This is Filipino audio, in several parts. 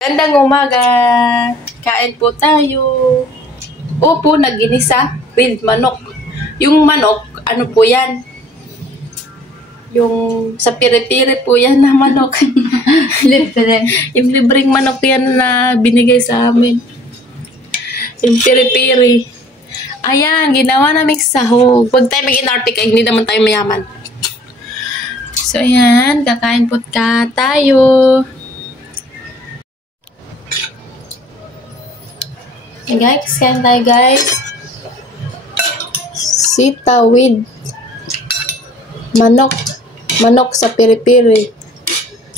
Gandang umaga! Kain po tayo. Opo, nagginisa with manok. Yung manok, ano po yan? Yung sa pire-pire po yan na manok. Libre. Yung libreng manok yan na binigay sa amin. Yung pire-pire. Ayan, ginawa namin sahog. Huwag tayo mag-inarte ka, hindi naman tayo mayaman. So, ayan, kakain po tayo. Okay, guys, kain tayo, guys. Sita with manok. Manok sa piri-piri.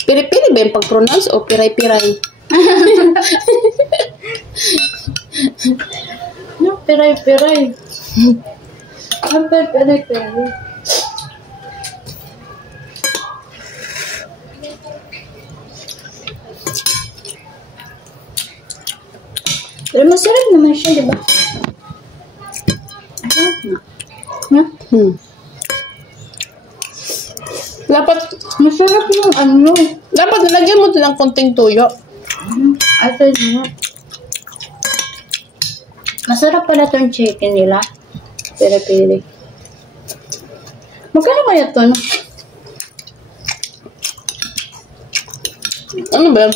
Piri-piri ba yung pag-pronounce o piray-piray? No, piray-piray. Apa piray-piray? Pero masarap naman siya, di ba? Masarap na. Dapat, masarap yung ano. Dapat nalagyan mo ng konting tuyo. Ito yun. Masarap pala itong chicken nila. Piri-piri. Magkano kaya ito, no? Ano ba?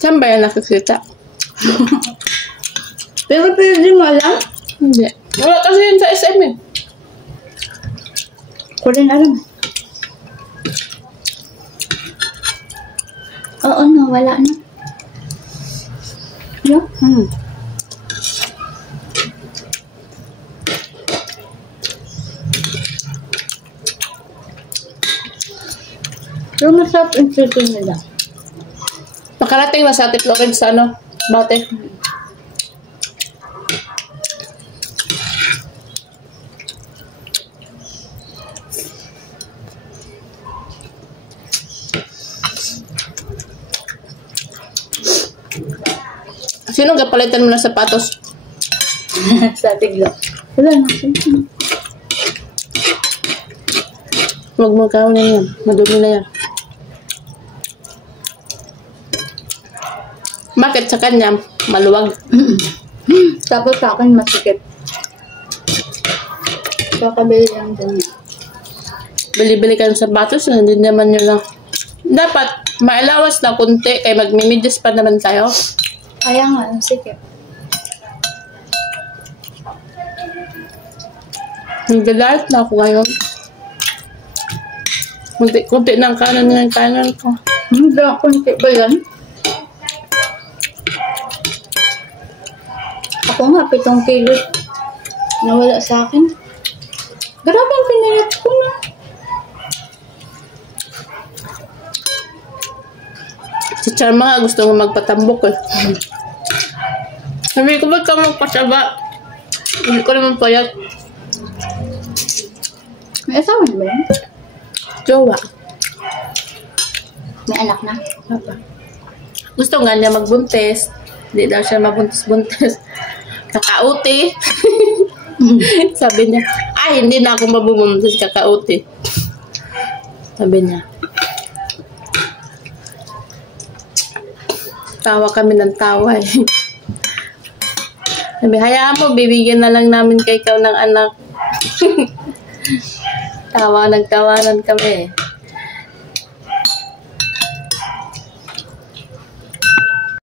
Saan ba yan nakikita? Pero di mo alam? Hindi. Wala kasi yun sa SM eh. Ko rin alam. Oo, no. Wala na. Yo? Pero masarap yung chicken nila. Nakarating na sa Ate Florence sa ano? Bate. Sino kapalitan mo na sapatos? Sa tigla. Wala na. Huwag mo kaon na yan. Madumi na yan. Bakit sa kanya maluwag? Tapos sa akin masikip. Kakabili lang din. Bili-bili ka ng sapatos, hindi naman yun lang. Dapat mailawas na kunti, kaya magmimidis pa naman tayo. Kaya nga, masikip. Nag-diet na ako ngayon. Kunti ng kanan ng kanan ko. Hindi, kunti ba yan? Ako nga, 7 kilo nawala sa akin. Grabe ang pinayat ko na. Si Charma nga gusto mo magpatambok eh. Sabi ko, ba't ka magpasaba? Hindi ko naman payat. May asawa na ba yan? Jowa. May anak na? Papa. Gusto nga niya magbuntis. Hindi daw siya mabuntis-buntis. Kakauti. Sabi niya, ay, hindi na ako mabubuntis, kakauti. Sabi niya. Tawa kami ng tawa eh. Sabi, hayaan mo, bibigyan na lang namin kay ikaw ng anak. Nagtawanan kami eh.